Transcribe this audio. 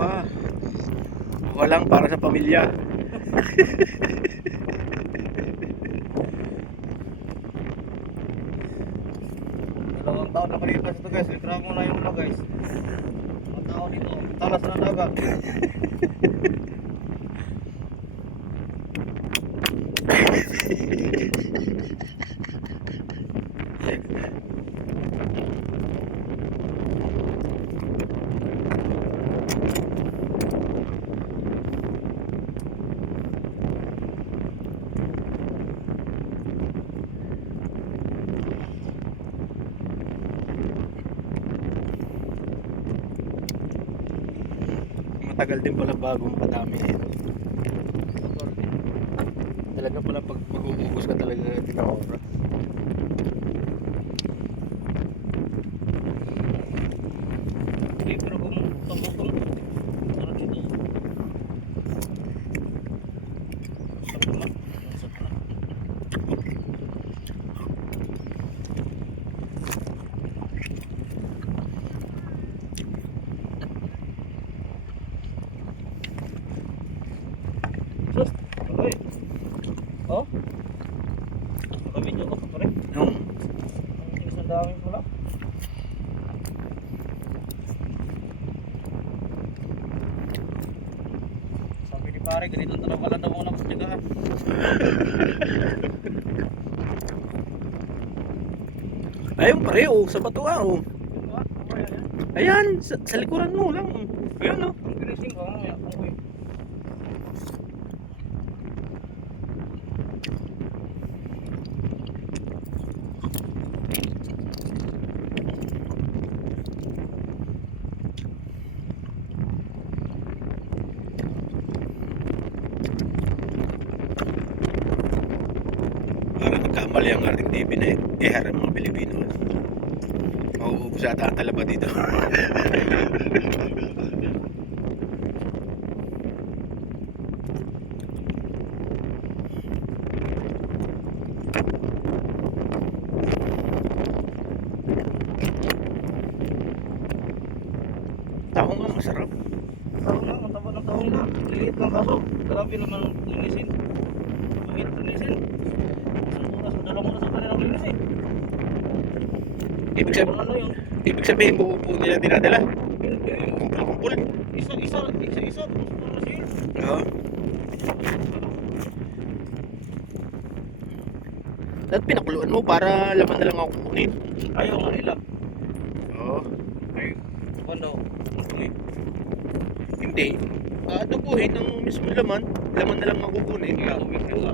pa. Walang para sa pamilya. Dalawang taon nakalipas ito guys, reklamo na yung mga guys. Mga tao dito, talas na dagat. Matagal din pala bagong padami nito. Talaga pala pag mag-uubos ka talaga dito ora. Hindi, pero kung tumutong, ano dito? Sakto na. Sakto na. Sus, okay. Oh? Nakabidyo ko pa rin. Yung Ang isang dami pala. Sabi ni pare, ganito talaga lang daw muna magtyagaan. ayun pareho sa batuan oh. Diba? Okay, ayan. Ayan, sa likuran mo lang. Ayun oh. Ang finishing ko, mamaya. Okay. Parang nagkamali ang ating TV na iharap mga Pilipino. Mauubos yata ang talaba dito. Taong nga masarap. Taon na, ang taba ng taon na. Liit lang kaso. Grabe naman ang linisin. Mahit ang linisin. Isang oras o dalawang oras ang kanilang linisin. Ibig sabihin, Ano yun? ibig sabihin buo po nila dinadala. Hindi. Kumpul-kumpul. Isa-isa. Tapos para siya. Oo. At pinakuluan mo para laman na lang ako kukunin. Ayaw nga nila. Oo. Ay, ano? Hindi. Adubuhin ng mismo laman. Laman na lang ako kukunin. Kaya umitin nga.